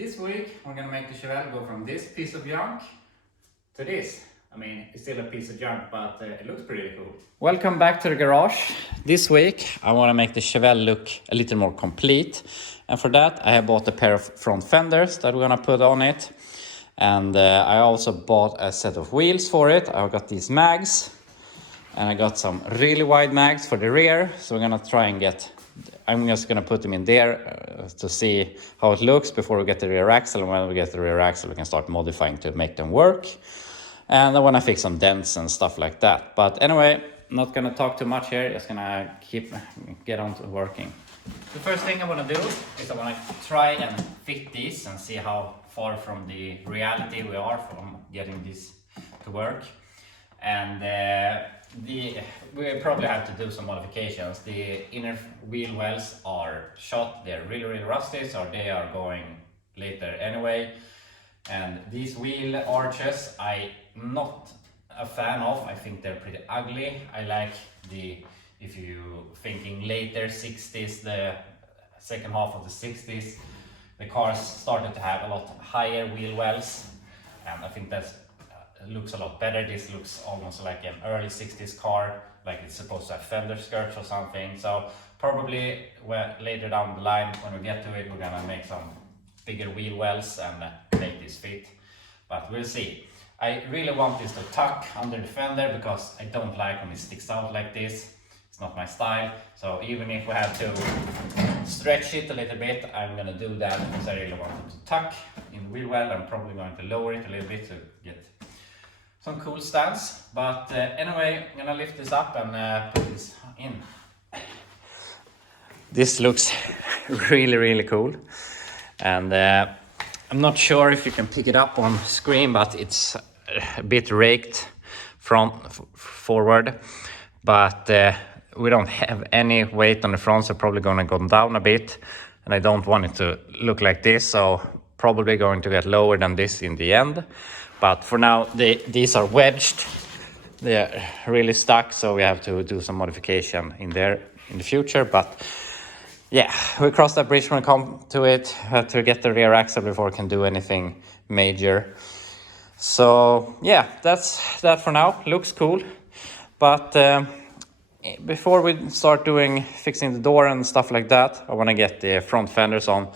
This week we're gonna make the Chevelle go from this piece of junk to this. I mean, it's still a piece of junk, but it looks pretty cool. Welcome back to the garage. This week I want to make the Chevelle look a little more complete. And for that I have bought a pair of front fenders that we're gonna put on it. And I also bought a set of wheels for it. I got these mags. And I got some really wide mags for the rear. So we're gonna try and I'm just gonna put them in there to see how it looks before we get the rear axle. And when we get the rear axle, we can start modifying to make them work. And I wanna fix some dents and stuff like that. But anyway, not gonna talk too much here. Just gonna get on to working. The first thing I wanna do is I wanna try and fit these and see how far from the reality we are from getting this to work. And we probably have to do some modifications. The inner wheel wells are shot, they're really rusty, so they are going later anyway. And these wheel arches I'm not a fan of. I think they're pretty ugly. I like if you thinking later 60s, the second half of the 60s, the cars started to have a lot higher wheel wells, and I think that's looks a lot better. This looks almost like an early 60s car, like it's supposed to have fender skirts or something. So probably later down the line when we get to it, we're gonna make some bigger wheel wells and make this fit, but we'll see. I really want this to tuck under the fender because I don't like when it sticks out like this. It's not my style. So even if we have to stretch it a little bit, I'm gonna do that because I really want it to tuck in the wheel well. I'm probably going to lower it a little bit to get some cool stance, but anyway, I'm gonna lift this up and put this in. This looks really cool, and I'm not sure if you can pick it up on screen, but it's a bit raked forward, but we don't have any weight on the front, so probably gonna go down a bit, and I don't want it to look like this, so probably going to get lower than this in the end. But for now, these are wedged. They're really stuck, so we have to do some modification in there in the future. But yeah, we'll cross that bridge when we come to it. Have to get the rear axle before we can do anything major. So yeah, that's that for now. Looks cool. But before we start fixing the door and stuff like that, I want to get the front fenders on.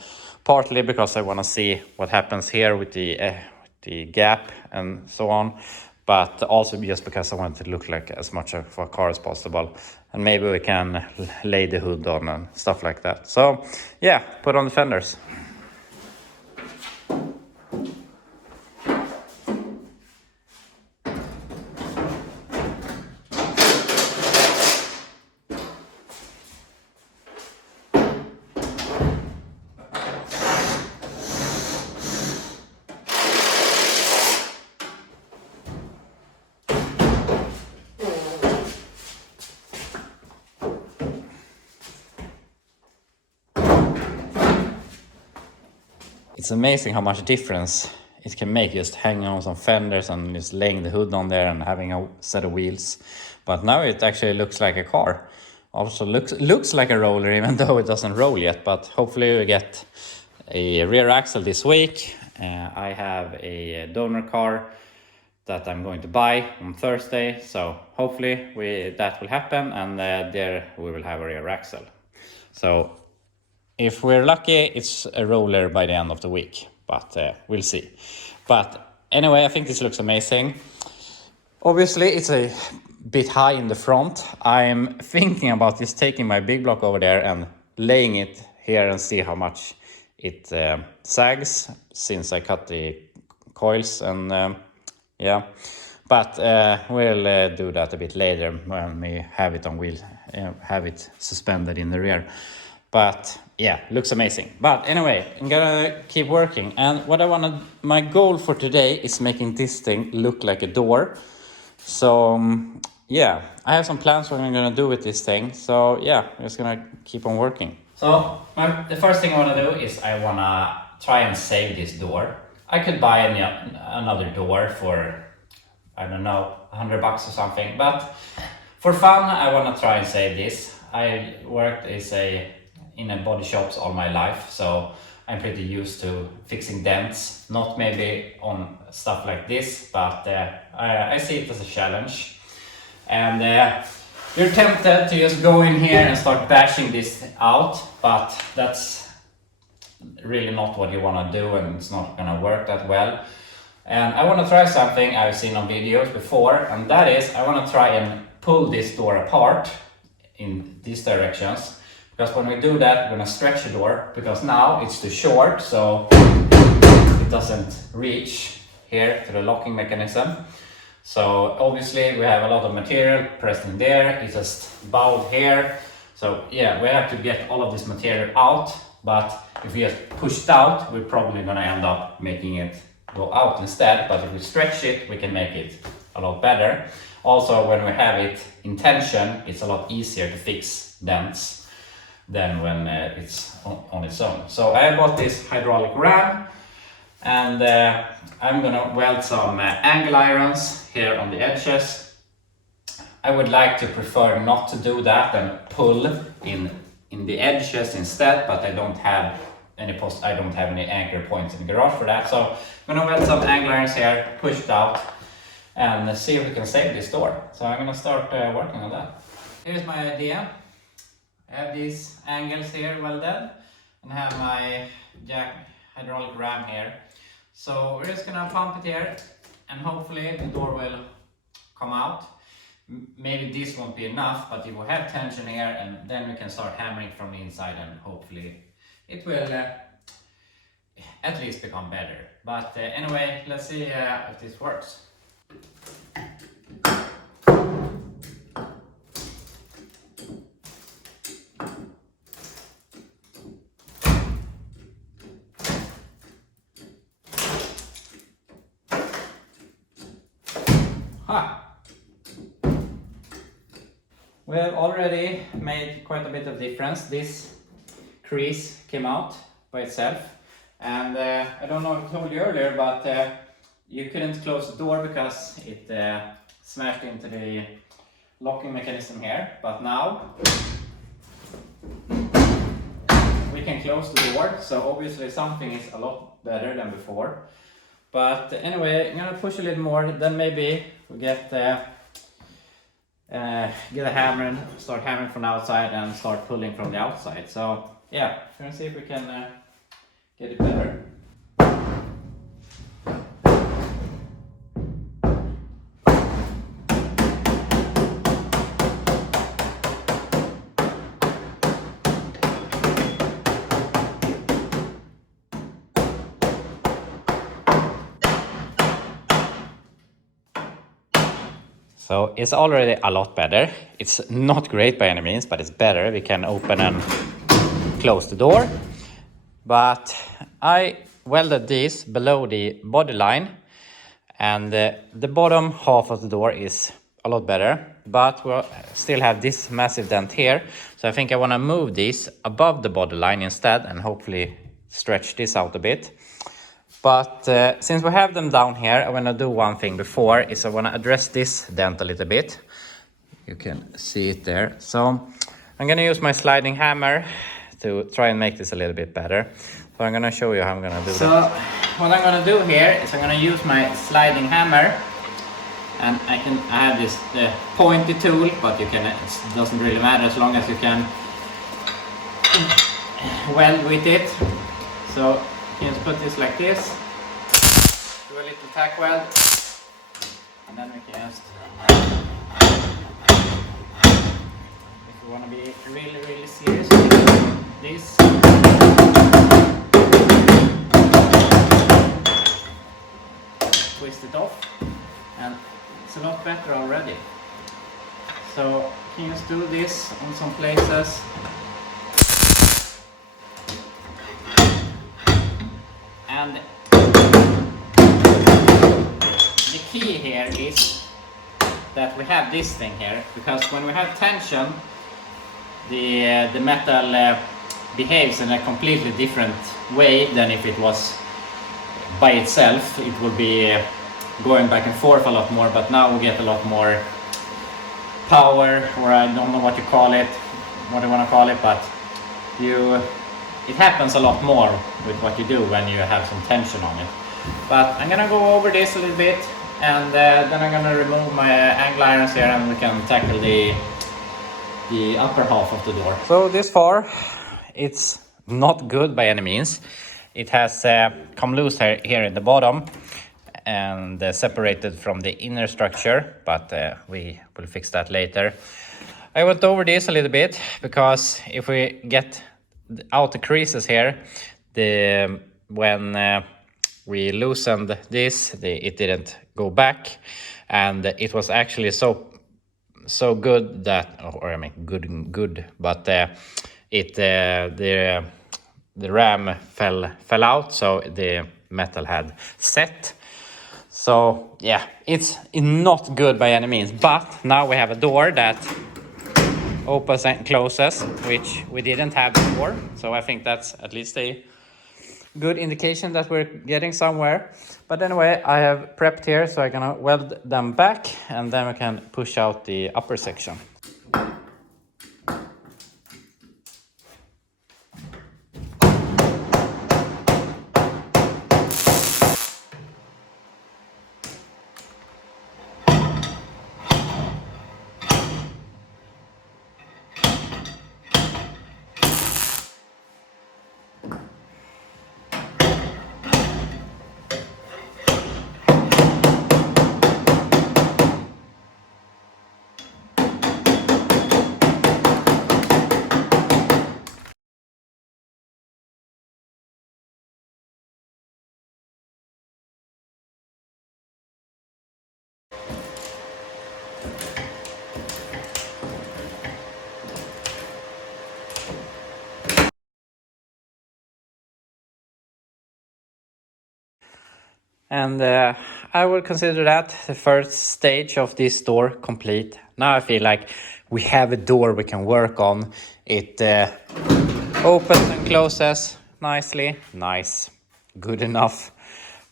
Partly because I want to see what happens here with the gap and so on, but also just because I want it to look like as much of a car as possible, and maybe we can lay the hood on and stuff like that. So yeah, put on the fenders. It's amazing how much difference it can make just hanging on some fenders and just laying the hood on there and having a set of wheels. But now it actually looks like a car. Also looks like a roller, even though it doesn't roll yet. But hopefully we get a rear axle this week. I have a donor car that I'm going to buy on Thursday. So hopefully that will happen, and there we will have a rear axle. So if we're lucky, it's a roller by the end of the week, but we'll see. But anyway, I think this looks amazing. Obviously, it's a bit high in the front. I'm thinking about just taking my big block over there and laying it here and see how much it sags since I cut the coils, and yeah. But we'll do that a bit later when we have it on wheel, have it suspended in the rear. But yeah, looks amazing. But anyway, I'm gonna keep working. And my goal for today is making this thing look like a door. So yeah, I have some plans what I'm gonna do with this thing. So yeah, I'm just gonna keep on working. So the first thing I wanna do is I wanna try and save this door. I could buy another door for, I don't know, $100 or something. But for fun, I wanna try and save this. I worked in a body shops all my life, so I'm pretty used to fixing dents, not maybe on stuff like this, but I see it as a challenge. And you're tempted to just go in here and start bashing this out, but that's really not what you want to do, and it's not going to work that well. And I want to try something I've seen on videos before, and that is I want to try and pull this door apart in these directions, because when we do that we're going to stretch the door, because now it's too short, so it doesn't reach here to the locking mechanism. So obviously we have a lot of material pressed in there, it's just bowed here. So yeah, we have to get all of this material out, but if we just push it out, we're probably going to end up making it go out instead. But if we stretch it, we can make it a lot better. Also, when we have it in tension, it's a lot easier to fix dents than when it's on its own. So I bought this hydraulic ram, and I'm gonna weld some angle irons here on the edges. I would like to prefer not to do that and pull in the edges instead, but I don't have any anchor points in the garage for that. So I'm gonna weld some angle irons here, push it out, and see if we can save this door. So I'm gonna start working on that. Here's my idea. I have these angles here welded, and I have my hydraulic ram here. So we're just gonna pump it here, and hopefully the door will come out. Maybe this won't be enough, but if we have tension here, and then we can start hammering from the inside, and hopefully it will at least become better. But anyway, let's see if this works. We have already made quite a bit of difference. This crease came out by itself, and I don't know if I told you earlier, but you couldn't close the door because it smashed into the locking mechanism here. But now we can close the door, so obviously something is a lot better than before. But anyway, I'm gonna push a little more, then maybe we get a hammer and start hammering from the outside and start pulling from the outside. So yeah, we're gonna see if we can get it better. So it's already a lot better. It's not great by any means, but it's better. We can open and close the door. But I welded this below the body line, and the bottom half of the door is a lot better, but we still have this massive dent here. So I think I want to move this above the body line instead, and hopefully stretch this out a bit. But since we have them down here, I want to do one thing before, is I want to address this dent a little bit. You can see it there. So I'm going to use my sliding hammer to try and make this a little bit better. So I'm going to show you how I'm going to do that. So what I'm going to do here is I'm going to use my sliding hammer, and I have this pointy tool, but it doesn't really matter as long as you can weld with it. So you can just put this like this, do a little tack weld, and then we can just, if you want to be really serious, this, twist it off, and it's a lot better already. So you can just do this on some places. And the key here is that we have this thing here, because when we have tension, the metal behaves in a completely different way than if it was by itself. It will be going back and forth a lot more, but now we get a lot more power, or I don't know what you want to call it, but it happens a lot more with what you do when you have some tension on it. But I'm gonna go over this a little bit, and then I'm gonna remove my angle irons here, and we can tackle the upper half of the door. So this far, it's not good by any means. It has come loose here in the bottom and separated from the inner structure, but we will fix that later. I went over this a little bit because if we get out the creases here, when we loosened this, it didn't go back, and it was actually so good that, or I mean good, but the ram fell out, so the metal had set. So yeah, it's not good by any means, but now we have a door that opens and closes, which we didn't have before. So I think that's at least a good indication that we're getting somewhere. But anyway, I have prepped here, so I'm gonna weld them back, and then we can push out the upper section. And I will consider that the first stage of this door complete. Now I feel like we have a door we can work on. It opens and closes nicely. Nice. Good enough.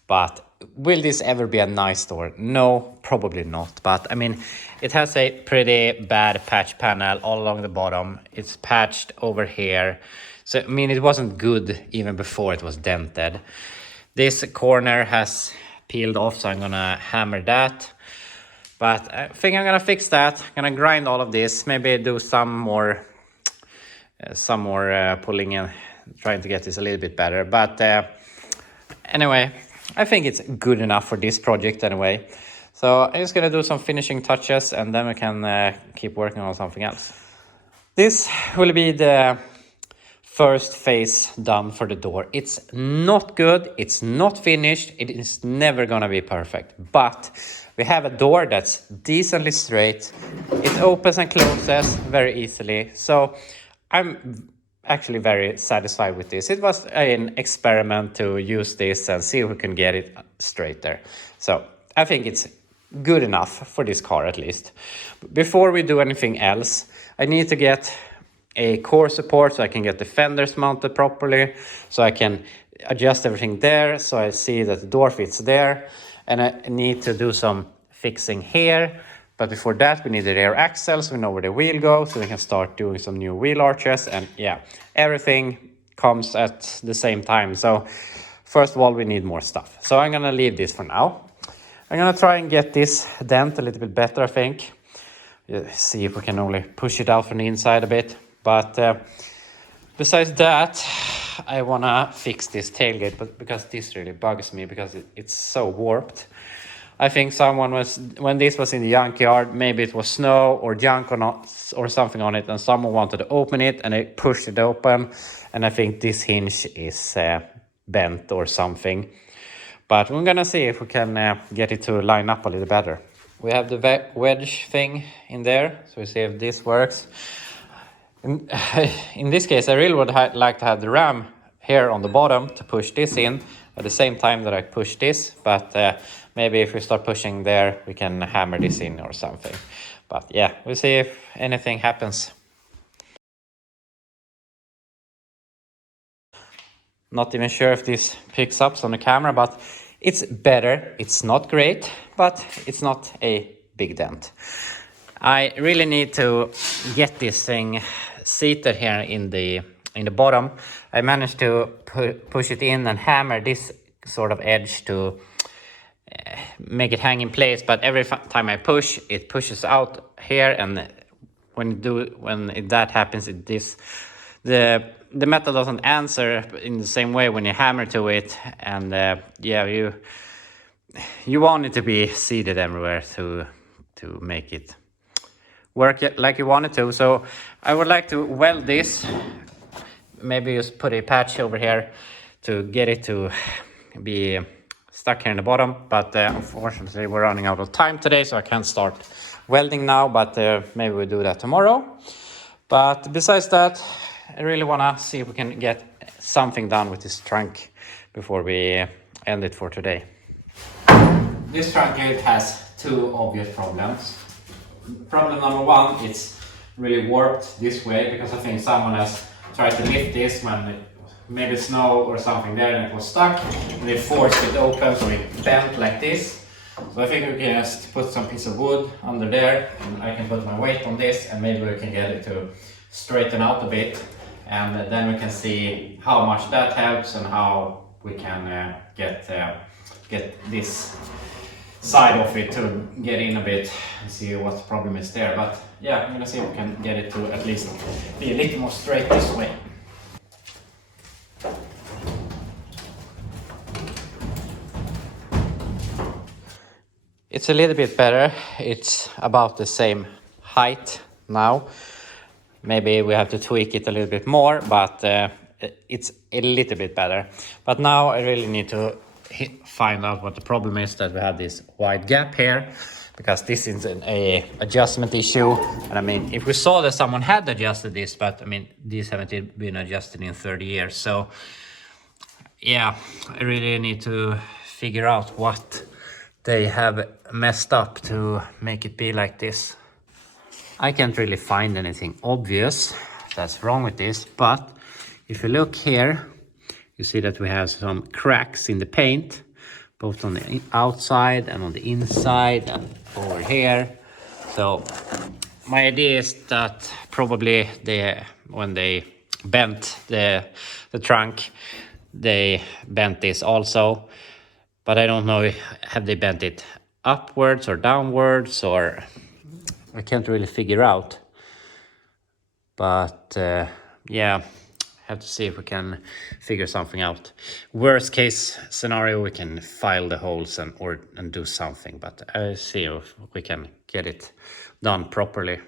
But will this ever be a nice door? No, probably not. But I mean, it has a pretty bad patch panel all along the bottom. It's patched over here. So I mean, it wasn't good even before it was dented. This corner has peeled off, so I'm gonna hammer that. But I think I'm gonna fix that. I'm gonna grind all of this, maybe do some more pulling in, trying to get this a little bit better. But anyway, I think it's good enough for this project anyway. So I'm just gonna do some finishing touches, and then we can keep working on something else. This will be the first phase done for the door. It's not good, it's not finished, it is never gonna be perfect, but we have a door that's decently straight. It opens and closes very easily, so I'm actually very satisfied with this. It was an experiment to use this and see if we can get it straighter. So I think it's good enough for this car, at least. Before we do anything else, I need to get a core support so I can get the fenders mounted properly, so I can adjust everything there, so I see that the door fits there. And I need to do some fixing here, but before that we need the rear axles, so we know where the wheel goes, so we can start doing some new wheel arches. And yeah, everything comes at the same time. So first of all, we need more stuff, so I'm gonna leave this for now. I'm gonna try and get this dent a little bit better, I think. See if we can only push it out from the inside a bit. But besides that, I wanna fix this tailgate, but because this really bugs me, because it's so warped. I think when this was in the junkyard, maybe it was snow or junk or something on it, and someone wanted to open it and they pushed it open, and I think this hinge is bent or something. But we're gonna see if we can get it to line up a little better. We have the wedge thing in there, so we see if this works. In this case, I really would like to have the ram here on the bottom to push this in at the same time that I push this, but maybe if we start pushing there, we can hammer this in or something. But yeah, we'll see if anything happens. Not even sure if this picks up on the camera, but it's better. It's not great, but it's not a big dent. I really need to get this thing seated here in the bottom. I managed to push it in and hammer this sort of edge to make it hang in place, but every time I push, it pushes out here, and when that happens, the metal doesn't answer in the same way when you hammer to it, and yeah, you want it to be seated everywhere to make it work like you want it to. So I would like to weld this, maybe just put a patch over here to get it to be stuck here in the bottom, but unfortunately we're running out of time today, so I can't start welding now, but maybe we'll do that tomorrow. But besides that, I really want to see if we can get something done with this trunk before we end it for today. This trunk gate has two obvious problems. Problem number one, it's really warped this way because I think someone has tried to lift this when maybe snow or something there and it was stuck, and they forced it open so it bent like this. So I think we can just put some piece of wood under there, and I can put my weight on this, and maybe we can get it to straighten out a bit, and then we can see how much that helps and how we can get this side of it to get in a bit and see what the problem is there. But yeah, I'm gonna see if we can get it to at least be a little more straight this way. It's a little bit better. It's about the same height now. Maybe we have to tweak it a little bit more, but it's a little bit better. But now I really need to find out what the problem is, that we have this wide gap here, because this is an adjustment issue. And I mean, if we saw that someone had adjusted this, but I mean, these haven't been adjusted in 30 years. So yeah, I really need to figure out what they have messed up to make it be like this. I can't really find anything obvious that's wrong with this, but if you look here, you see that we have some cracks in the paint, both on the outside and on the inside and over here. So my idea is that probably when they bent the trunk, they bent this also. But I don't know, have they bent it upwards or downwards, or I can't really figure out. But yeah, have to see if we can figure something out. Worst case scenario, we can file the holes and do something, but I see if we can get it done properly.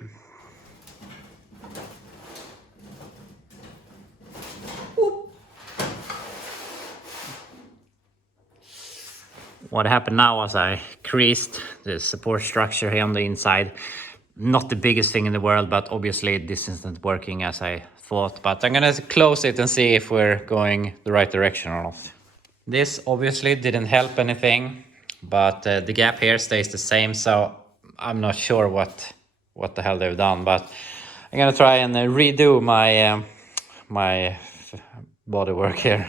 What happened now was I creased the support structure here on the inside. Not the biggest thing in the world, but obviously this isn't working as I thought. But I'm gonna close it and see if we're going the right direction or not. This obviously didn't help anything, but the gap here stays the same, so I'm not sure what the hell they've done. But I'm gonna try and redo my bodywork here.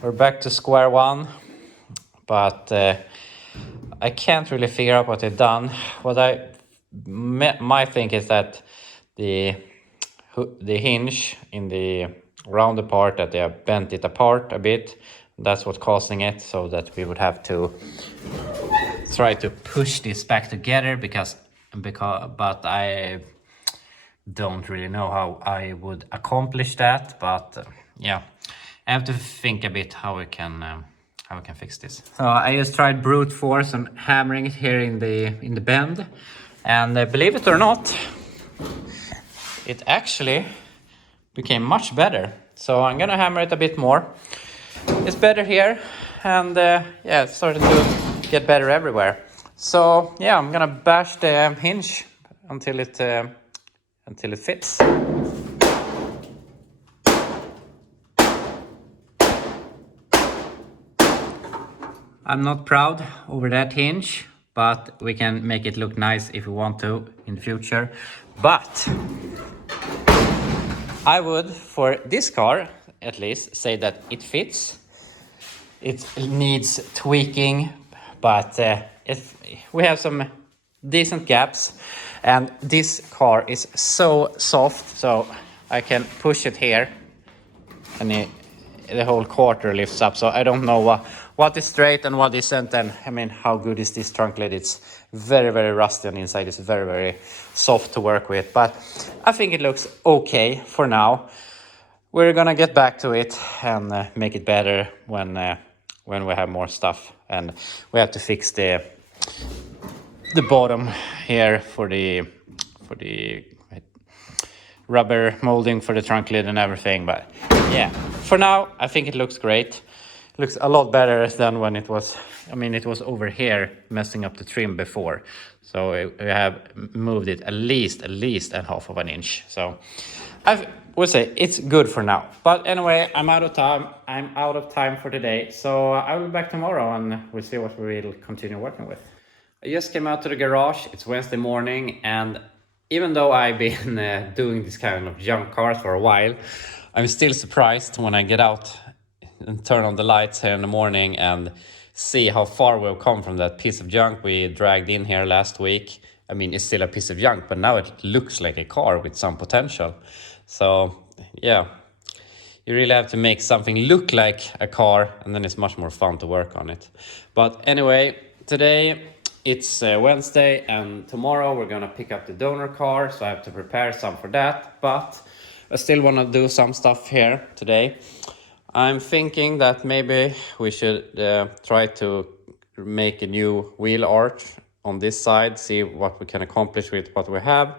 We're back to square one, but I can't really figure out what they've done. What I might think is that the hinge in the rounded part, that they have bent it apart a bit. That's what's causing it, so that we would have to try to push this back together, but I don't really know how I would accomplish that. But yeah, I have to think a bit how we can fix this. So I just tried brute force and hammering it here in the bend, and believe it or not, it actually became much better. So I'm gonna hammer it a bit more. It's better here, and yeah, it's starting to get better everywhere. So yeah, I'm gonna bash the hinge until it fits. I'm not proud over that hinge, but we can make it look nice if we want to in the future. But I would, for this car at least, say that it fits. It needs tweaking, but we have some decent gaps. And this car is so soft, so I can push it here and the whole quarter lifts up. So I don't know what is straight and what isn't. And I mean, how good is this trunk lid? It's very, very rusty on the inside. It's very, very soft to work with, but I think it looks okay for now. We're gonna get back to it and make it better when we have more stuff, and we have to fix the bottom here for the rubber molding for the trunk lid and everything. But yeah, for now I think it looks great. It looks a lot better than when it was, I mean, it was over here messing up the trim before. So we have moved it at least a half of an inch. So I would say it's good for now. But anyway, I'm out of time for today. So I will be back tomorrow and we'll see what we will continue working with. I just came out to the garage. It's Wednesday morning, and even though I've been doing this kind of junk cars for a while, I'm still surprised when I get out and turn on the lights here in the morning and see how far we've come from that piece of junk we dragged in here last week. I mean, it's still a piece of junk, but now it looks like a car with some potential. So yeah, you really have to make something look like a car, and then it's much more fun to work on it. But anyway, today it's Wednesday, and tomorrow we're gonna pick up the donor car, so I have to prepare some for that. But I still want to do some stuff here today. I'm thinking that maybe we should try to make a new wheel arch on this side, see what we can accomplish with what we have.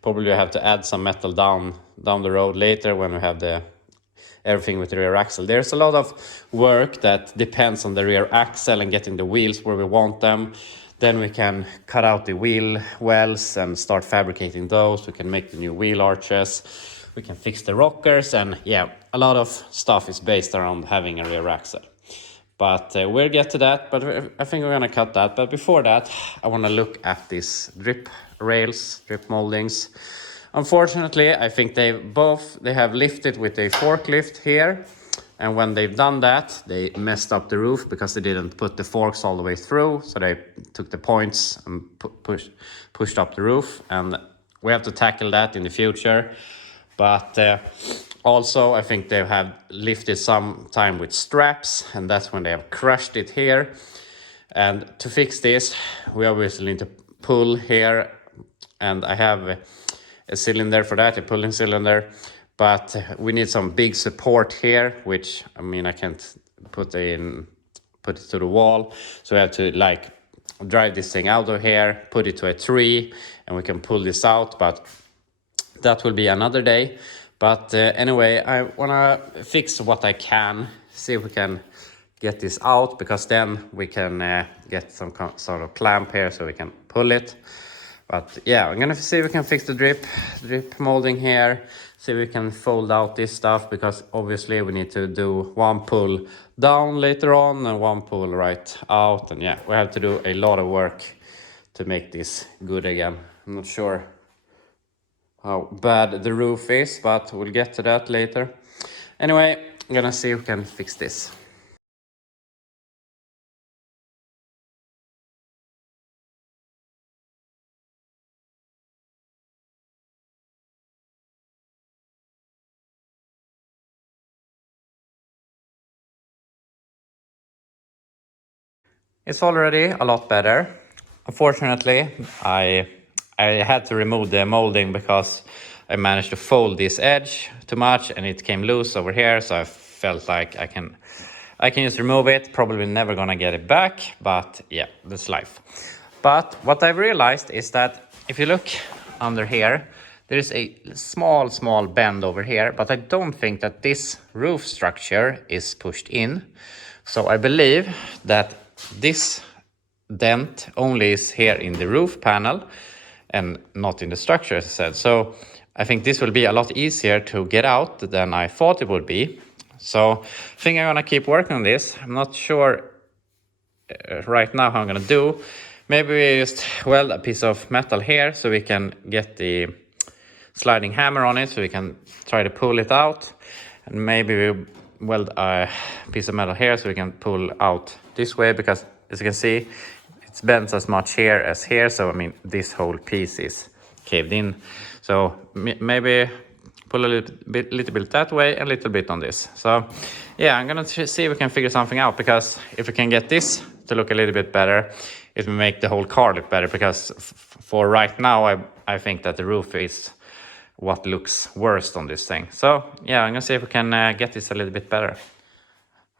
Probably have to add some metal down the road later when we have everything with the rear axle. There's a lot of work that depends on the rear axle and getting the wheels where we want them. Then we can cut out the wheel wells and start fabricating those. We can make the new wheel arches. We can fix the rockers, and yeah, a lot of stuff is based around having a rear axle. But we'll get to that, but I think we're gonna cut that. But before that, I wanna look at these drip rails, drip moldings. Unfortunately, I think they have lifted with a forklift here. And when they've done that, they messed up the roof because they didn't put the forks all the way through. So they took the points and pushed up the roof. And we have to tackle that in the future. But also, I think they have lifted some time with straps, and that's when they have crushed it here. And to fix this, we obviously need to pull here. And I have a cylinder for that, a pulling cylinder. But we need some big support here, which, I mean, I can't put it to the wall. So we have to like drive this thing out of here, put it to a tree, and we can pull this out. But that will be another day. But anyway, I wanna fix what I can, see if we can get this out, because then we can get some sort of clamp here so we can pull it. But yeah, I'm gonna see if we can fix the drip molding here, see if we can fold out this stuff, because obviously we need to do one pull down later on and one pull right out. And yeah, we have to do a lot of work to make this good again. I'm not sure how bad the roof is, but we'll get to that later. Anyway, I'm gonna see if we can fix this. It's already a lot better. Unfortunately, I had to remove the molding because I managed to fold this edge too much and it came loose over here. So I felt like I can just remove it. Probably never gonna get it back, but yeah, that's life. But what I've realized is that if you look under here, there is a small bend over here, but I don't think that this roof structure is pushed in. So I believe that this dent only is here in the roof panel and not in the structure, as I said. So I think this will be a lot easier to get out than I thought it would be. So I think I'm gonna keep working on this. I'm not sure right now how I'm gonna do. Maybe we just weld a piece of metal here so we can get the sliding hammer on it so we can try to pull it out. And maybe we weld a piece of metal here so we can pull out this way, because as you can see, it bends as much here as here. So I mean, this whole piece is caved in. So maybe pull a little bit that way and a little bit on this. So yeah, I'm gonna see if we can figure something out, because if we can get this to look a little bit better, it will make the whole car look better, because for right now I think that the roof is what looks worst on this thing. So yeah, I'm gonna see if we can get this a little bit better.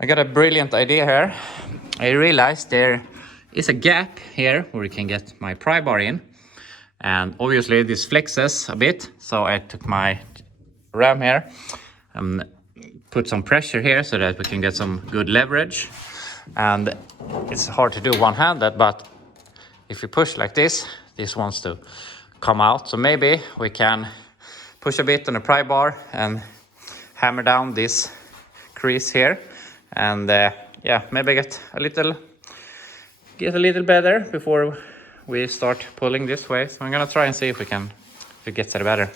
I got a brilliant idea here. I realized there is a gap here where we can get my pry bar in, and obviously this flexes a bit, so I took my ram here and put some pressure here so that we can get some good leverage. And it's hard to do one-handed, but if you push like this wants to come out. So maybe we can push a bit on the pry bar and hammer down this crease here, and yeah, maybe get a little better before we start pulling this way. So I'm gonna try and see if it gets it better.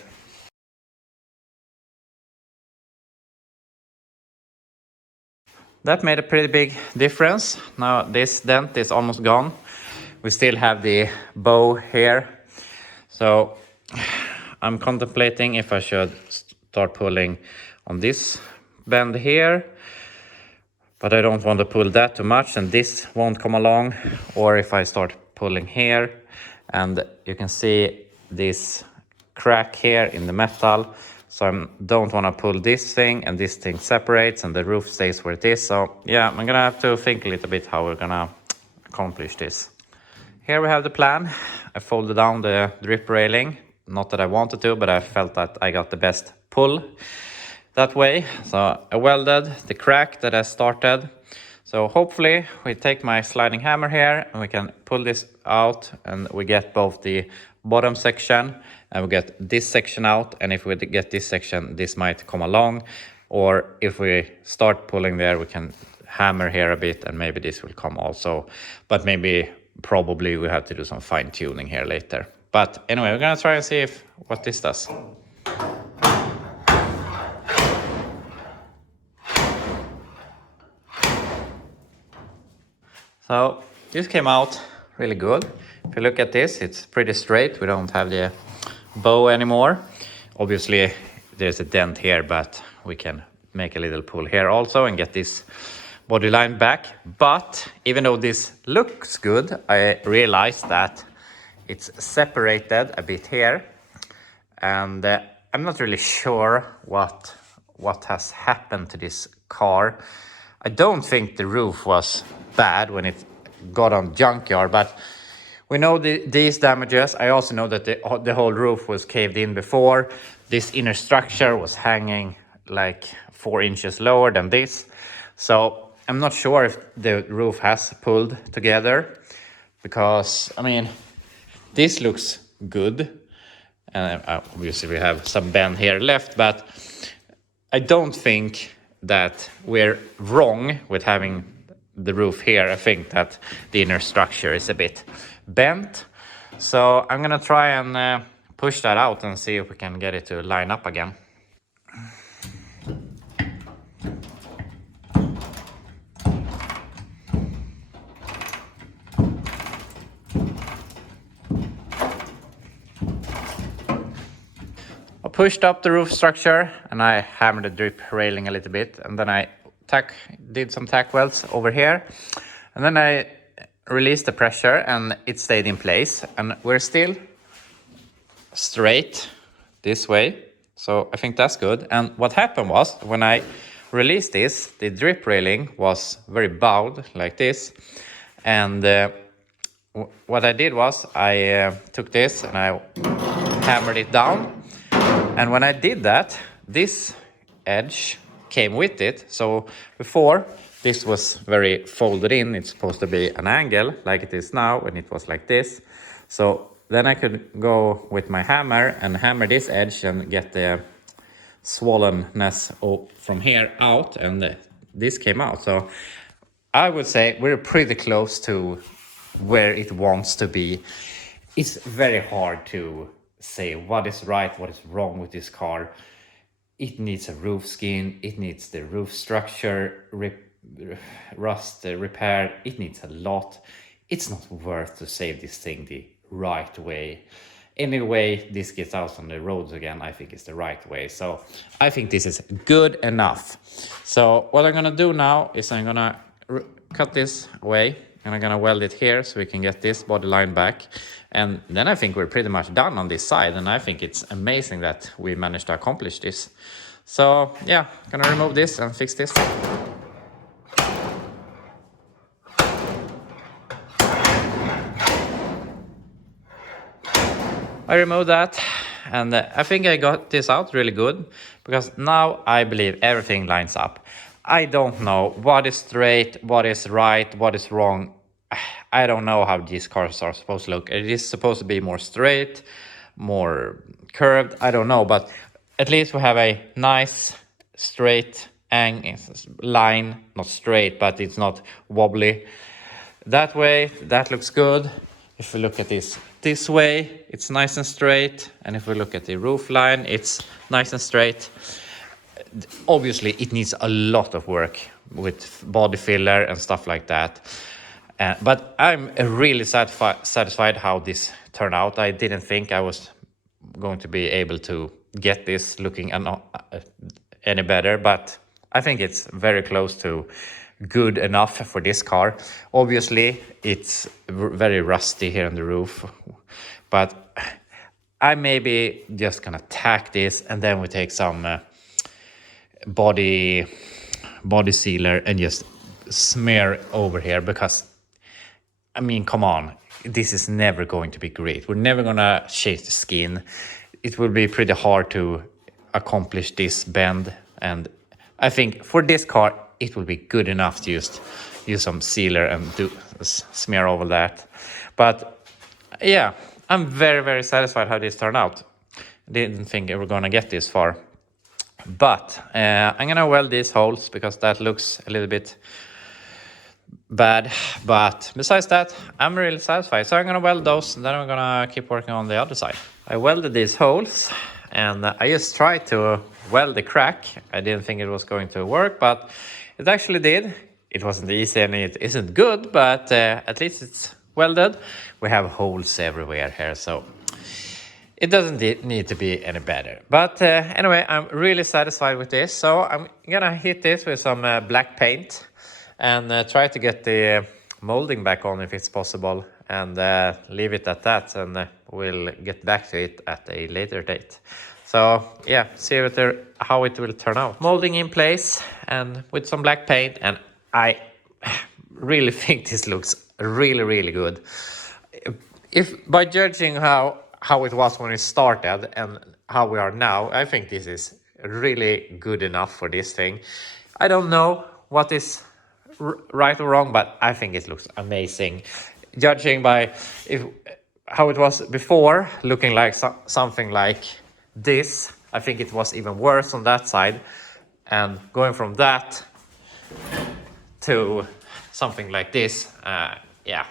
That made a pretty big difference. Now this dent is almost gone. We still have the bow here. So I'm contemplating if I should start pulling on this bend here, but I don't want to pull that too much and this won't come along, or if I start pulling here and you can see this crack here in the metal. So I don't want to pull this thing and this thing separates and the roof stays where it is. So yeah, I'm gonna have to think a little bit how we're gonna accomplish this. Here we have the plan. I folded down the drip railing. Not that I wanted to, but I felt that I got the best pull that way. So I welded the crack that I started. So hopefully we take my sliding hammer here and we can pull this out, and we get both the bottom section and we get this section out. And if we get this section, this might come along, or if we start pulling there, we can hammer here a bit and maybe this will come also. But probably we have to do some fine tuning here later. But anyway, we're gonna try and see what this does. So this came out really good. If you look at this, it's pretty straight. We don't have the bow anymore. Obviously there's a dent here, but we can make a little pull here also and get this body line back. But even though this looks good, I realized that it's separated a bit here, and I'm not really sure what has happened to this car. I don't think the roof was bad when it got on junkyard, but we know these damages. I also know that the whole roof was caved in before. This inner structure was hanging like 4 inches lower than this. So I'm not sure if the roof has pulled together, because I mean, this looks good. Obviously we have some bend here left, but I don't think that we're wrong with having the roof here. I think that the inner structure is a bit bent. So I'm gonna try and push that out and see if we can get it to line up again. I pushed up the roof structure and I hammered the drip railing a little bit, and then I did some tack welds over here, and then I released the pressure and it stayed in place, and we're still straight this way. So I think that's good. And what happened was, when I released this, the drip railing was very bowed like this, and what I did was I took this and I hammered it down, and when I did that, this edge came with it. So before, this was very folded in. It's supposed to be an angle like it is now, when it was like this. So then I could go with my hammer and hammer this edge and get the swollenness from here out, and this came out. So I would say we're pretty close to where it wants to be. It's very hard to say what is right, what is wrong with this car. It needs a roof skin, it needs the roof structure rust repair, it needs a lot. It's not worth to save this thing the right way. any way this gets out on the roads again, I think is the right way. So I think this is good enough. So what I'm gonna do now is I'm gonna cut this away and I'm gonna weld it here so we can get this body line back. And then I think we're pretty much done on this side, and I think it's amazing that we managed to accomplish this. So yeah, gonna remove this and fix this. I removed that, and I think I got this out really good, because now I believe everything lines up. I don't know what is straight, what is right, what is wrong. I don't know how these cars are supposed to look. It is supposed to be more straight, more curved, I don't know, but at least we have a nice straight line, not straight, but it's not wobbly. That way, that looks good. If we look at this way, it's nice and straight. And if we look at the roof line, it's nice and straight. Obviously, it needs a lot of work with body filler and stuff like that. But I'm really satisfied how this turned out. I didn't think I was going to be able to get this looking any better, but I think it's very close to good enough for this car. Obviously, it's very rusty here on the roof, but I maybe just gonna tack this, and then we take some body sealer and just smear over here, because I mean, come on, this is never going to be great. We're never gonna change the skin. It will be pretty hard to accomplish this bend, and I think for this car it will be good enough to just use some sealer and smear over that. But yeah, I'm very, very satisfied how this turned out. Didn't think we were gonna get this far. But I'm gonna weld these holes, because that looks a little bit bad. But besides that, I'm really satisfied. So I'm gonna weld those, and then I'm gonna keep working on the other side. I welded these holes, and I just tried to weld the crack. I didn't think it was going to work, but it actually did. It wasn't easy and it isn't good, but at least it's welded. We have holes everywhere here, so it doesn't need to be any better. But anyway, I'm really satisfied with this. So I'm gonna hit this with some black paint and try to get the molding back on if it's possible, and leave it at that, and we'll get back to it at a later date. So yeah, see how it will turn out. Molding in place and with some black paint, and I really think this looks really, really good. If by judging how it was when it started and how we are now, I think this is really good enough for this thing. I don't know what is right or wrong, but I think it looks amazing. Judging by how it was before, looking like something like this, I think it was even worse on that side, and going from that to something like this, yeah,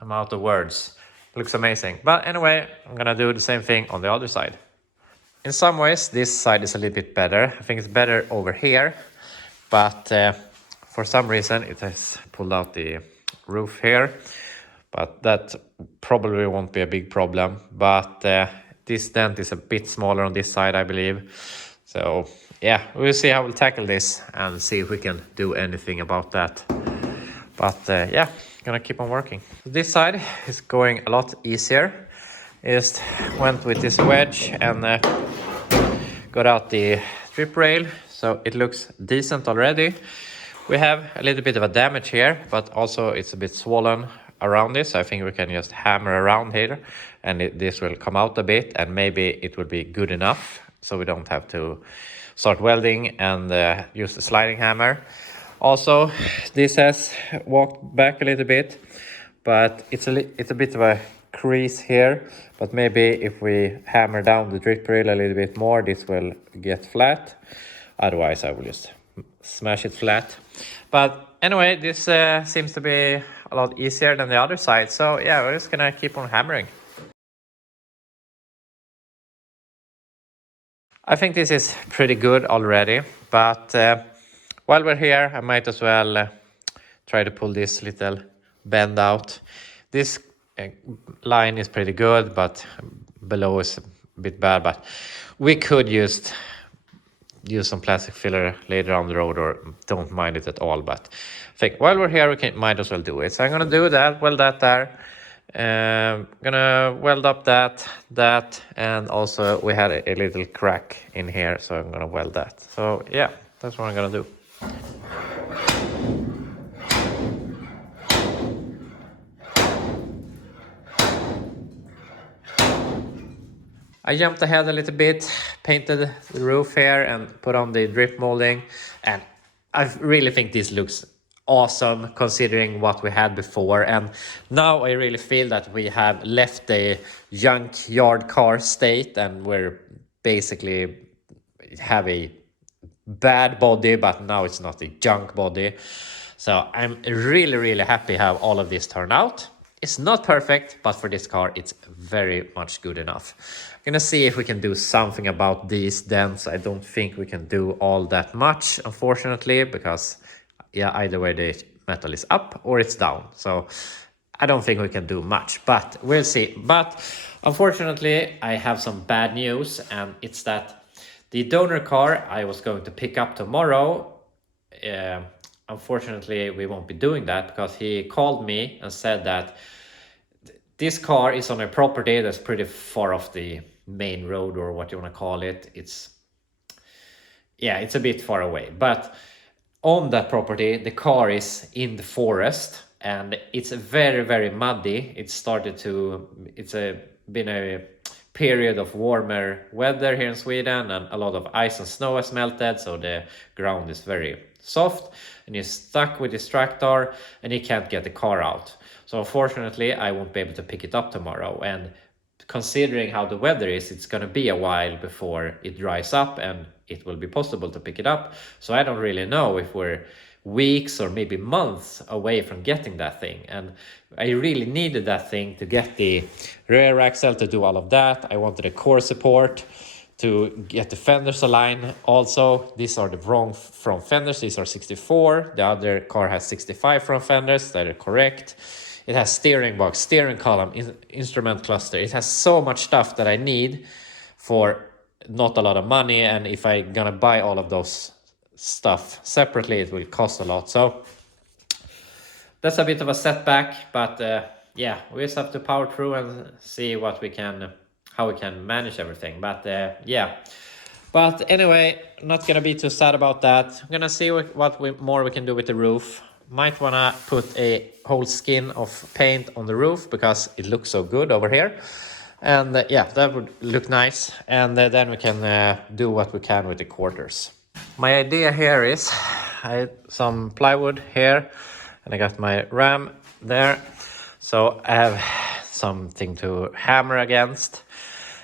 I'm out of words. Looks amazing. But anyway, I'm gonna do the same thing on the other side. In some ways, this side is a little bit better. I think it's better over here, but for some reason it has pulled out the roof here, but that probably won't be a big problem. But this dent is a bit smaller on this side, I believe. So yeah, we'll see how we'll tackle this and see if we can do anything about that. But yeah, gonna keep on working. This side is going a lot easier. Just went with this wedge and got out the strip rail, so it looks decent already. We have a little bit of a damage here, but also it's a bit swollen around this. I think we can just hammer around here, and this will come out a bit, and maybe it will be good enough, so we don't have to start welding and use the sliding hammer. Also, this has walked back a little bit, but it's a bit of a crease here. But maybe if we hammer down the drip rail a little bit more, this will get flat. Otherwise, I will just smash it flat. But anyway, this seems to be a lot easier than the other side. So yeah, we're just gonna keep on hammering. I think this is pretty good already, but while we're here, I might as well try to pull this little bend out. This line is pretty good, but below is a bit bad. But we could use some plastic filler later on the road, or don't mind it at all. But I think while we're here, might as well do it. So I'm gonna do that, weld that there. Gonna weld up that, and also we had a little crack in here, so I'm gonna weld that. So yeah, that's what I'm gonna do. I jumped ahead a little bit, painted the roof here and put on the drip molding, and I really think this looks awesome considering what we had before. And now I really feel that we have left the junkyard car state, and we're basically have a bad body, but now it's not a junk body. So I'm really happy how all of this turned out. It's not perfect, but for this car, it's very much good enough. I'm gonna see if we can do something about these dents. I don't think we can do all that much, unfortunately, because yeah, either way the metal is up or it's down. So I don't think we can do much, but we'll see. But unfortunately, I have some bad news, and it's that the donor car I was going to pick up tomorrow, unfortunately, we won't be doing that because he called me and said that this car is on a property that's pretty far off the main road, or what you want to call it. It's a bit far away, but on that property, the car is in the forest and it's very muddy. It's been a period of warmer weather here in Sweden, and a lot of ice and snow has melted, so the ground is very soft, and he's stuck with his tractor and he can't get the car out. So unfortunately, I won't be able to pick it up tomorrow, and considering how the weather is, it's going to be a while before it dries up and it will be possible to pick it up. So I don't really know if we're weeks or maybe months away from getting that thing, and I really needed that thing to get the rear axle, to do all of that. I wanted a core support to get the fenders aligned. Also, these are the wrong front fenders. These are 64. The other car has 65 front fenders. That are correct. It has steering box, steering column, instrument cluster. It has so much stuff that I need for not a lot of money, and if I'm gonna buy all of those stuff separately, it will cost a lot. So that's a bit of a setback, but yeah, we just have to power through and see how we can manage everything. But yeah, but anyway, not gonna be too sad about that. I'm gonna see what more we can do with the roof. Might wanna put a whole skin of paint on the roof because it looks so good over here. And yeah, that would look nice. And then we can do what we can with the quarters. My idea here is I had some plywood here, and I got my ram there. So I have something to hammer against.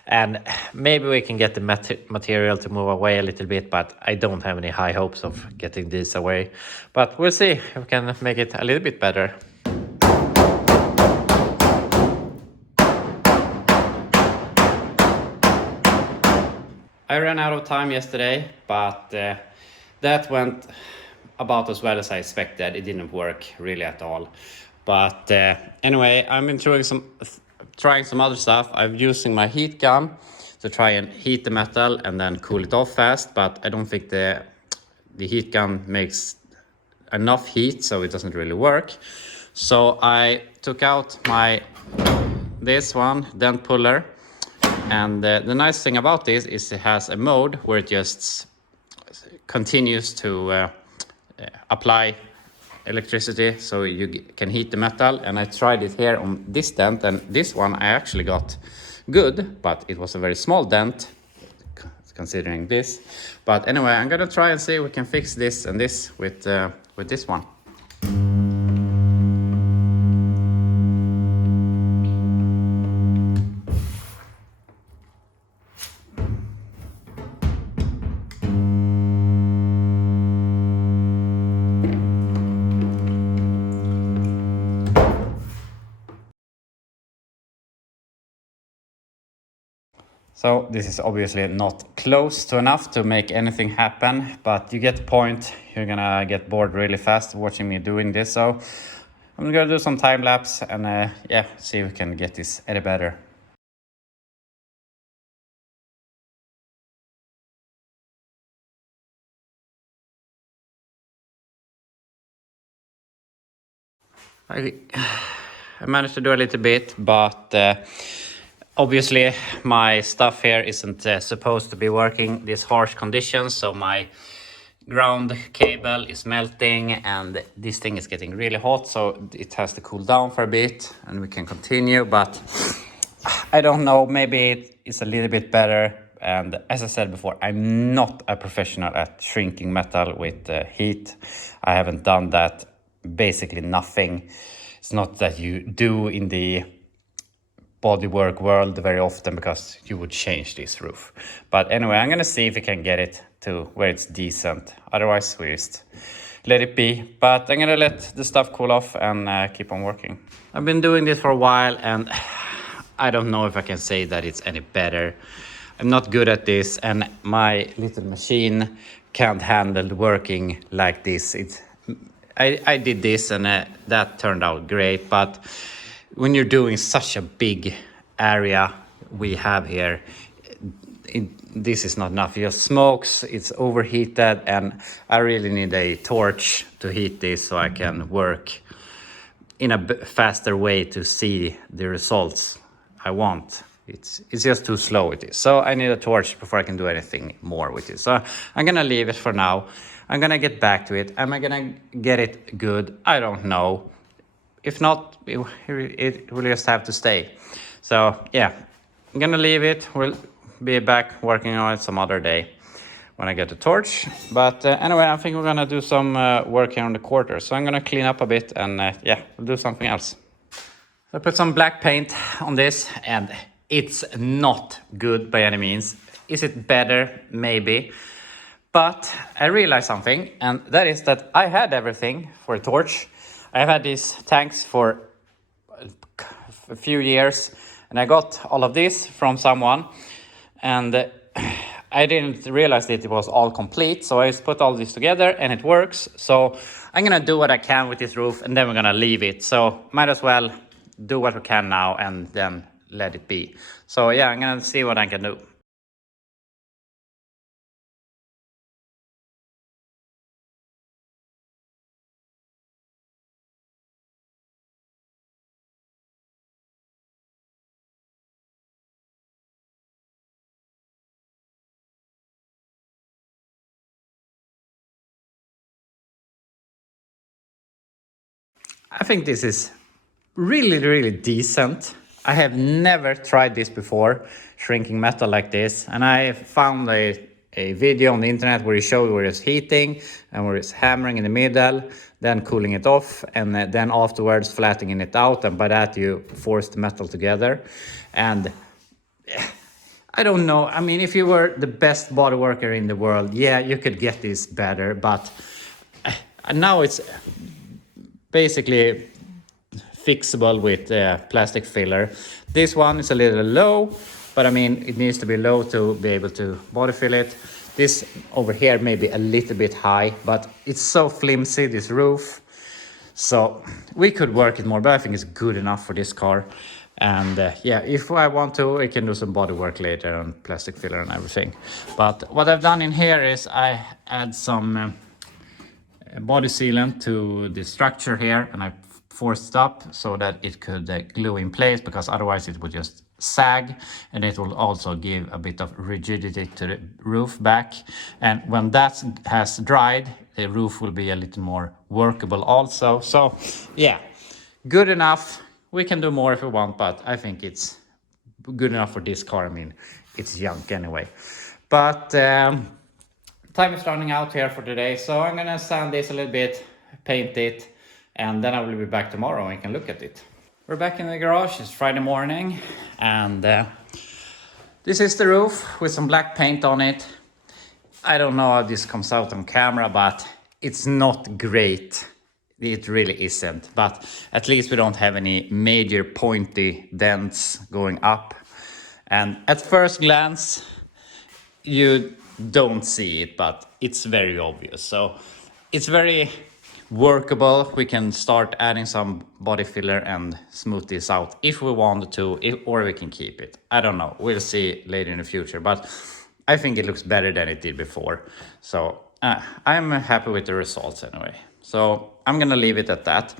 And maybe we can get the material to move away a little bit, but I don't have any high hopes of getting this away. But we'll see if we can make it a little bit better. I ran out of time yesterday, but that went about as well as I expected. It didn't work really at all. But anyway, I've been trying some other stuff. I'm using my heat gun to try and heat the metal and then cool it off fast, but I don't think the heat gun makes enough heat, so it doesn't really work. So I took out this one, dent puller, and the nice thing about this is it has a mode where it just continues to apply electricity, so you can heat the metal. And I tried it here on this dent, and this one I actually got good, but it was a very small dent considering this. But anyway, I'm gonna try and see if we can fix this and this with this one. So this is obviously not close to enough to make anything happen, but you get the point. You're gonna get bored really fast watching me doing this. So I'm gonna do some time lapse and yeah, see if we can get this any better. I managed to do a little bit, but obviously my stuff here isn't supposed to be working this harsh conditions, so my ground cable is melting and this thing is getting really hot, so it has to cool down for a bit and we can continue. But I don't know, maybe it's a little bit better. And as I said before, I'm not a professional at shrinking metal with heat. I haven't done that, basically nothing. It's not that you do in the bodywork world very often, because you would change this roof. But anyway, I'm gonna see if we can get it to where it's decent. Otherwise we just let it be. But I'm gonna let the stuff cool off and keep on working. I've been doing this for a while and I don't know if I can say that it's any better. I'm not good at this, and my little machine can't handle working like this. I did this and that turned out great, but when you're doing such a big area we have here, this is not enough. It just smokes, it's overheated, and I really need a torch to heat this so I can work in a faster way to see the results I want. It's just too slow with this. So I need a torch before I can do anything more with it. So I'm gonna leave it for now. I'm gonna get back to it. Am I gonna get it good? I don't know. If not, it will just have to stay. So yeah, I'm gonna leave it. We'll be back working on it some other day when I get the torch. But anyway, I think we're gonna do some work here on the quarter. So I'm gonna clean up a bit and yeah, we'll do something else. So I put some black paint on this and it's not good by any means. Is it better? Maybe. But I realized something, and that is that I had everything for a torch. I've had these tanks for a few years, and I got all of this from someone, and I didn't realize that it was all complete, so I just put all this together and it works. So I'm gonna do what I can with this roof and then we're gonna leave it. So might as well do what we can now and then let it be. So yeah, I'm gonna see what I can do. I think this is really decent. I have never tried this before, shrinking metal like this, and I found a video on the internet where he showed where it's heating and where it's hammering in the middle, then cooling it off, and then afterwards flattening it out, and by that you force the metal together. And I don't know, I mean, if you were the best body worker in the world, yeah, you could get this better, but now it's basically fixable with plastic filler. This one is a little low, but I mean, it needs to be low to be able to body fill it. This over here may be a little bit high, but it's so flimsy, this roof. So we could work it more, but I think it's good enough for this car. And yeah, if I want to, I can do some body work later on plastic filler and everything. But what I've done in here is I add some body sealant to the structure here, and I forced it up so that it could glue in place, because otherwise it would just sag, and it will also give a bit of rigidity to the roof back. And when that has dried, the roof will be a little more workable also. So yeah, good enough. We can do more if we want, but I think it's good enough for this car. I mean, it's junk anyway. But time is running out here for today, so I'm gonna sand this a little bit, paint it, and then I will be back tomorrow and we can look at it. We're back in the garage. It's Friday morning, and this is the roof with some black paint on it. I don't know how this comes out on camera, but it's not great. It really isn't, but at least we don't have any major pointy dents going up. And at first glance, you don't see it, but it's very obvious. So it's very workable. We can start adding some body filler and smooth this out if we want to, or we can keep it. I don't know. We'll see later in the future, but I think it looks better than it did before. So I'm happy with the results anyway. So I'm gonna leave it at that.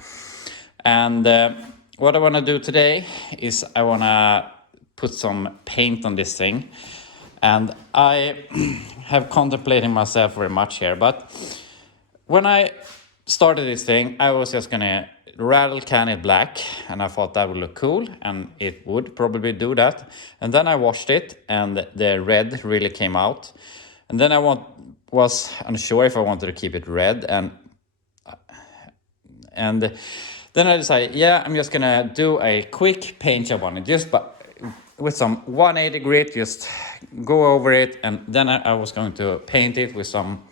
And what I wanna do today is I wanna put some paint on this thing. And I have contemplated myself very much here, but when I started this thing, I was just gonna rattle can it black, and I thought that would look cool, and it would probably do that. And then I washed it, and the red really came out. And then I was unsure if I wanted to keep it red, and then I decided, yeah, I'm just gonna do a quick paint job on it, just with some 180 grit, just go over it, and then I was going to paint it with some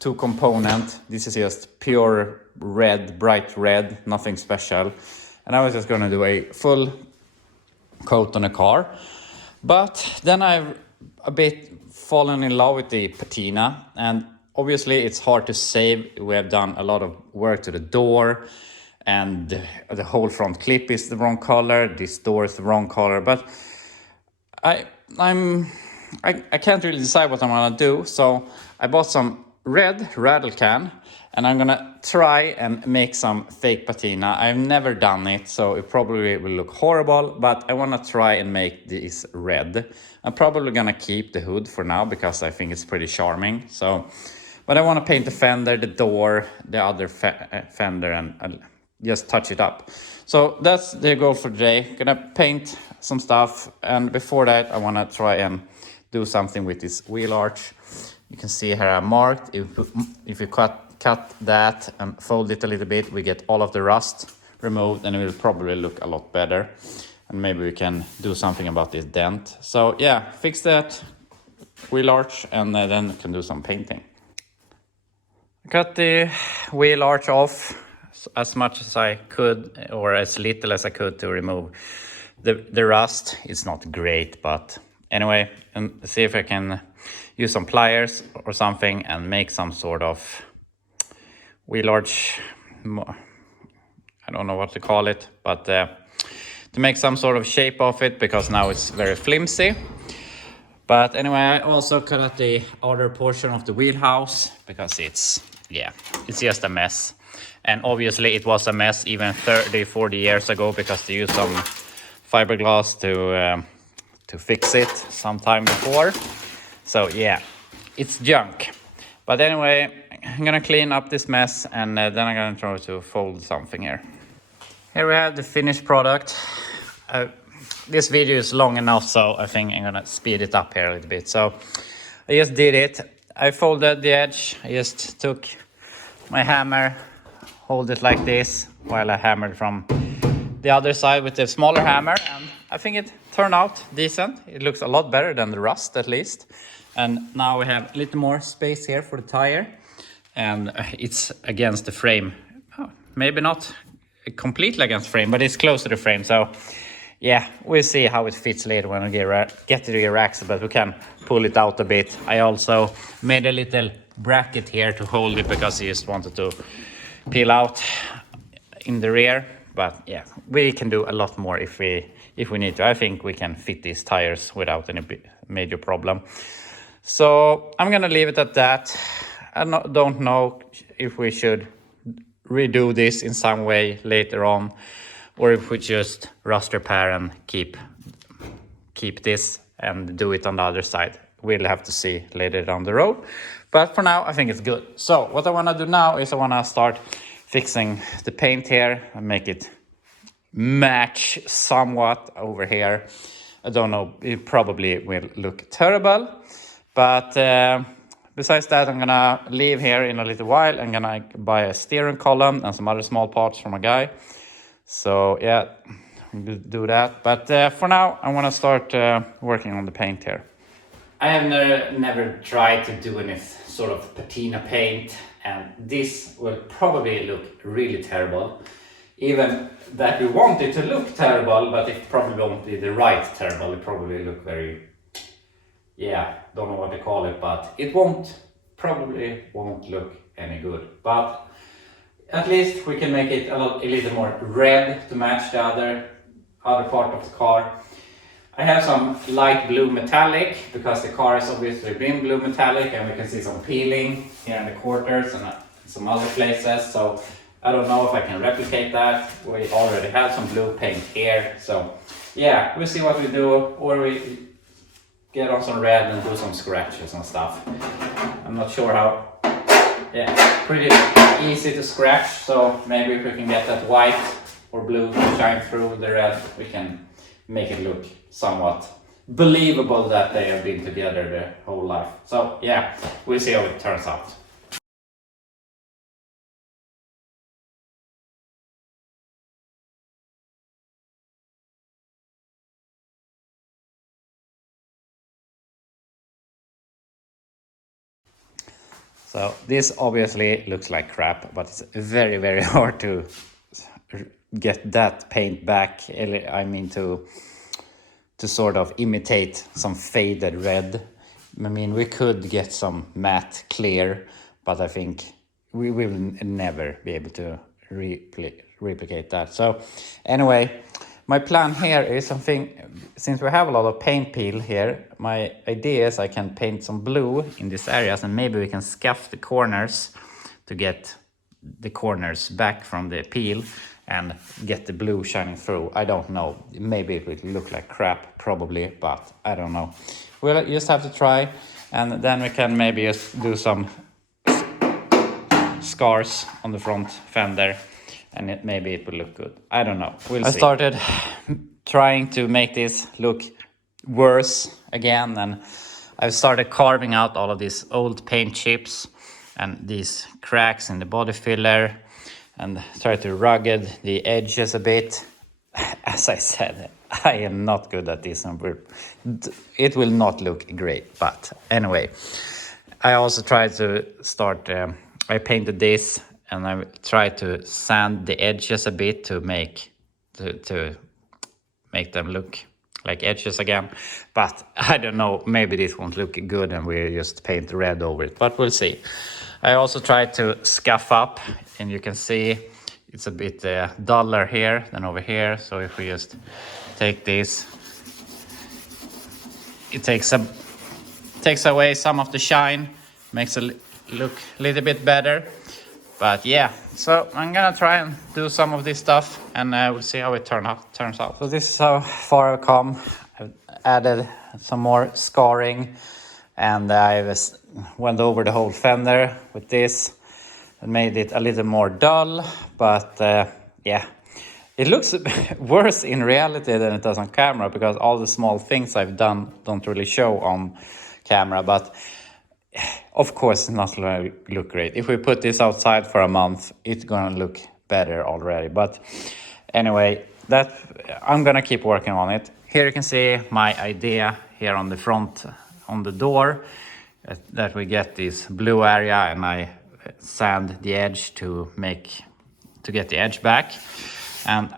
2 component. This is just pure red, bright red, nothing special. And I was just gonna do a full coat on a car. But then I've a bit fallen in love with the patina, and obviously it's hard to save. We have done a lot of work to the door, and the whole front clip is the wrong color, this door is the wrong color, but I can't really decide what I'm gonna do, so I bought some red rattle can, and I'm gonna try and make some fake patina. I've never done it, so it probably will look horrible, but I wanna try and make this red. I'm probably gonna keep the hood for now because I think it's pretty charming. So, but I wanna paint the fender, the door, the other fender, and just touch it up. So that's the goal for today. Gonna paint some stuff, and before that I wanna try and do something with this wheel arch. You can see here I marked. If you cut that and fold it a little bit, we get all of the rust removed, and it will probably look a lot better. And maybe we can do something about this dent. So yeah, fix that wheel arch, and then we can do some painting. Cut the wheel arch off as much as I could, or as little as I could, to remove the rust. It's not great, but anyway, and see if I can use some pliers or something and make some sort of wheel arch. I don't know what to call it, but to make some sort of shape of it, because now it's very flimsy. But anyway, I also cut out the outer portion of the wheelhouse because it's just a mess. And obviously it was a mess even 30-40 years ago, because they used some fiberglass to fix it sometime before. So yeah, it's junk. But anyway, I'm gonna clean up this mess, and then I'm gonna try to fold something here. Here we have the finished product. This video is long enough, so I think I'm gonna speed it up here a little bit. So I just did it. I folded the edge. I just took my hammer, hold it like this while I hammered from the other side with the smaller hammer, and I think it turned out decent. It looks a lot better than the rust, at least. And now we have a little more space here for the tire, and it's against the frame. Oh, maybe not completely against the frame, but it's close to the frame. So yeah, we'll see how it fits later when I get to the rear axle, but we can pull it out a bit. I also made a little bracket here to hold it, because I just wanted to peel out in the rear. But yeah, we can do a lot more if we need to. I think we can fit these tires without any major problem. So I'm gonna leave it at that. I don't know if we should redo this in some way later on, or if we just rust repair and keep this and do it on the other side. We'll have to see later down the road. But for now, I think it's good. So what I wanna do now is I wanna start fixing the paint here and make it match somewhat over here. I don't know, it probably will look terrible. But besides that, I'm gonna leave here in a little while. I'm gonna buy a steering column and some other small parts from a guy. So yeah, do that. But for now, I wanna start working on the paint here. I have never tried to do any sort of patina paint, and this will probably look really terrible. Even that we want it to look terrible, but it probably won't be the right terrible. It probably look very, don't know what to call it, but it probably won't look any good. But at least we can make it a little more red to match the other part of the car. I have some light blue metallic because the car has obviously been blue metallic, and we can see some peeling here in the quarters and some other places. So I don't know if I can replicate that. We already have some blue paint here, so yeah, we'll see what we do, or we get on some red and do some scratches and stuff. I'm not sure how. Yeah, pretty easy to scratch, so maybe if we can get that white or blue to shine through the red, we can make it look somewhat believable that they have been together their whole life. So yeah, we'll see how it turns out. So this obviously looks like crap, but it's very, very hard to get that paint back. I mean to sort of imitate some faded red. I mean, we could get some matte clear, but I think we will never be able to replicate that. So anyway, my plan here is something, since we have a lot of paint peel here, my idea is I can paint some blue in these areas, and maybe we can scuff the corners to get the corners back from the peel and get the blue shining through. I don't know, maybe it will look like crap, probably, but I don't know. We'll just have to try, and then we can maybe just do some scars on the front fender, and maybe it will look good. I don't know, we'll see. I started trying to make this look worse again, and I've started carving out all of these old paint chips and these cracks in the body filler, and try to rugged the edges a bit. As I said, I am not good at this, and it will not look great, but anyway. I also tried to start, I painted this, and I tried to sand the edges a bit to make them look like edges again, but I don't know, maybe this won't look good and we just paint red over it, but we'll see. I also tried to scuff up, and you can see it's a bit duller here than over here. So if we just take this, it takes away some of the shine, makes it look a little bit better. But yeah, so I'm gonna try and do some of this stuff, and we'll see how it turns out. So this is how far I've come. I've added some more scarring, and I went over the whole fender with this and made it a little more dull. But yeah, it looks worse in reality than it does on camera, because all the small things I've done don't really show on camera. But of course, it's not going to look great. If we put this outside for a month, it's going to look better already. But anyway, that I'm going to keep working on it. Here you can see my idea here on the front, on the door, that we get this blue area, and I sand the edge to get the edge back. And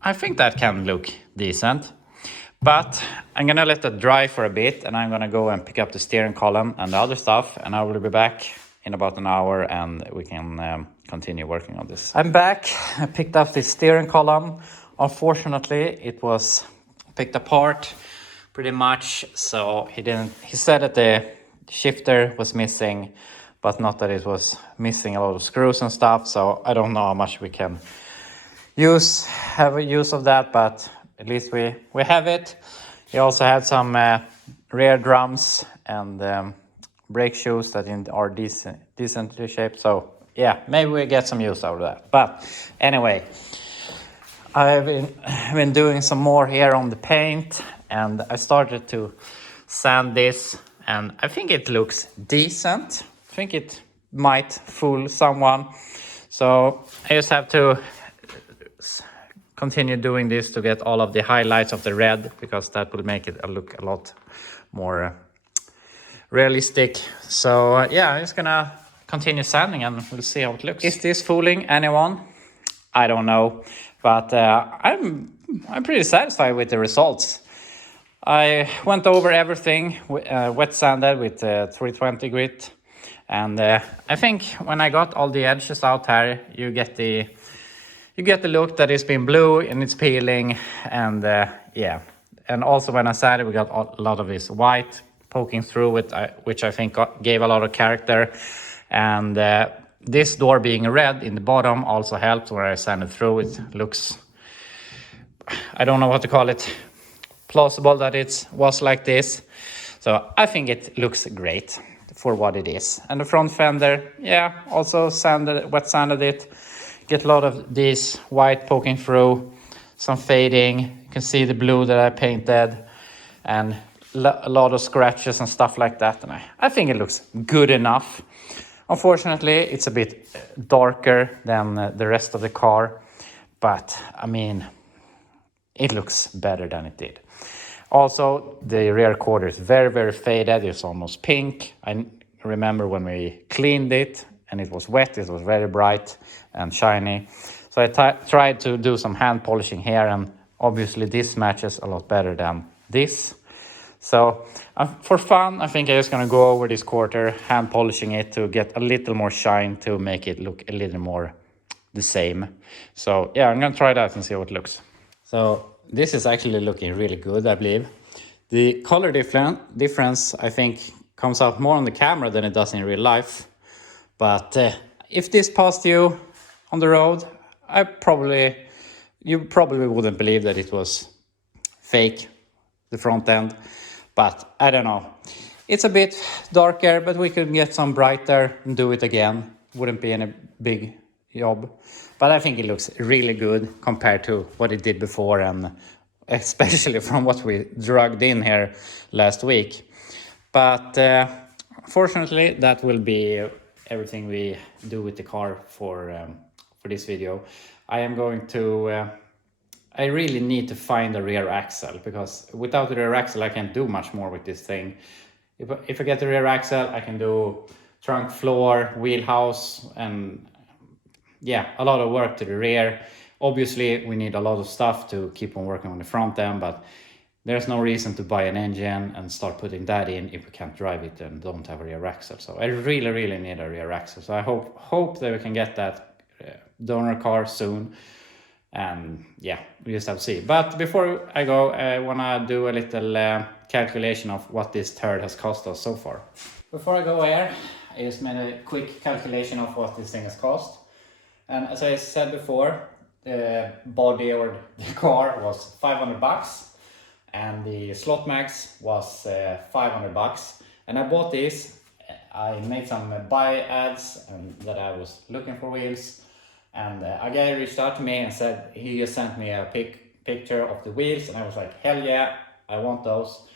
I think that can look decent. But I'm gonna let that dry for a bit, and I'm gonna go and pick up the steering column and the other stuff, and I will be back in about an hour, and we can continue working on this. I'm back. I picked up the steering column. Unfortunately, it was picked apart pretty much, so he said that the shifter was missing, but not that it was missing a lot of screws and stuff. So I don't know how much we can have a use of that, but at least we have it. He also had some rear drums and brake shoes that are decently shaped. So yeah, maybe we get some use out of that. But anyway, I've been doing some more here on the paint, and I started to sand this, and I think it looks decent. I think it might fool someone. So I just have to continue doing this to get all of the highlights of the red, because that will make it look a lot more realistic. So yeah, I'm just gonna continue sanding, and we'll see how it looks. Is this fooling anyone? I don't know, but I'm pretty satisfied with the results. I went over everything wet sanded with 320 grit, And I think when I got all the edges out here, you get the look that it's been blue and it's peeling, and yeah. And also when I said it, we got a lot of this white poking through it, which I think gave a lot of character. And this door being red in the bottom also helped. When I sanded through, it looks, I don't know what to call it, plausible that it was like this. So I think it looks great for what it is. And the front fender, yeah, also wet sanded it. Get a lot of this white poking through, some fading. You can see the blue that I painted, and a lot of scratches and stuff like that. And I think it looks good enough. Unfortunately, it's a bit darker than the rest of the car, but I mean, it looks better than it did. Also, the rear quarter is very, very faded. It's almost pink. I remember when we cleaned it and it was wet, it was very bright and shiny. So I tried to do some hand polishing here, and obviously this matches a lot better than this. So for fun, I think I'm just gonna go over this quarter, hand polishing it to get a little more shine, to make it look a little more the same. So yeah, I'm gonna try that and see how it looks. So this is actually looking really good, I believe. The color difference, I think, comes out more on the camera than it does in real life. But if this passed you on the road, you probably wouldn't believe that it was fake, the front end. But I don't know. It's a bit darker, but we could get some brighter and do it again. Wouldn't be any big job. But I think it looks really good compared to what it did before, and especially from what we dragged in here last week. But fortunately, that will be everything we do with the car for this video. I am going to... I really need to find the rear axle, because without the rear axle I can't do much more with this thing. If I get the rear axle, I can do trunk floor, wheelhouse, and yeah, a lot of work to the rear. Obviously we need a lot of stuff to keep on working on the front end, but there's no reason to buy an engine and start putting that in if we can't drive it and don't have a rear axle. So I really need a rear axle. So I hope that we can get that donor car soon. And yeah, we just have to see. But before I go, I want to do a little calculation of what this turd has cost us so far. Before I go here, I just made a quick calculation of what this thing has cost. And as I said before, the body or the car was 500 bucks, and the slot max was 500 bucks. And I bought this. I made some buy ads and that I was looking for wheels. And a guy reached out to me and said he just sent me a picture of the wheels, and I was like, hell yeah, I want those.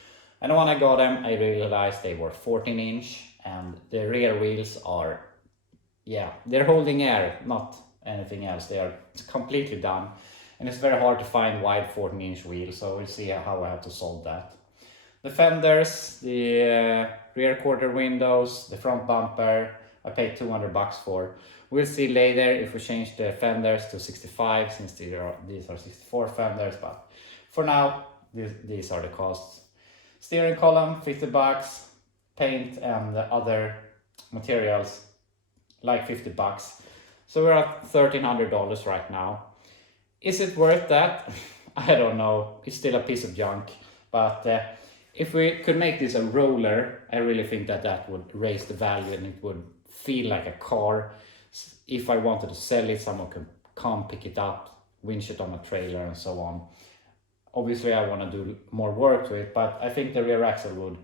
And when I got them, I realized they were 14-inch, and the rear wheels are, yeah, they're holding air, not anything else. They are completely done, and it's very hard to find wide 14-inch wheels, so we'll see how I have to solve that. The fenders, the rear quarter windows, the front bumper, I paid 200 bucks for. We'll see later if we change the fenders to 65, since these are 64 fenders, but for now, these are the costs. Steering column, 50 bucks, paint and other materials, like 50 bucks. So we're at $1,300 right now. Is it worth that? I don't know, it's still a piece of junk, but if we could make this a roller, I really think that would raise the value, and it would feel like a car. If I wanted to sell it, someone could come pick it up, winch it on a trailer and so on. Obviously I want to do more work to it, but I think the rear axle would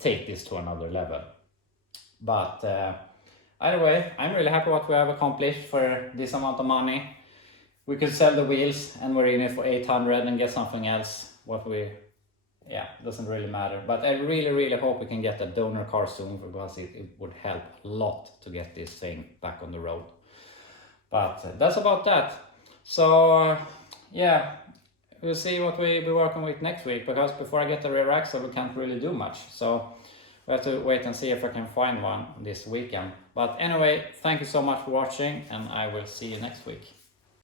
take this to another level. But either way, I'm really happy what we have accomplished for this amount of money. We could sell the wheels and we're in it for 800 and get something else. Doesn't really matter. But I really hope we can get a donor car soon, because it would help a lot to get this thing back on the road. But that's about that. So yeah, we'll see what we'll be working with next week, because before I get the rear axle we can't really do much. So we have to wait and see if I can find one this weekend. But anyway, thank you so much for watching, and I will see you next week.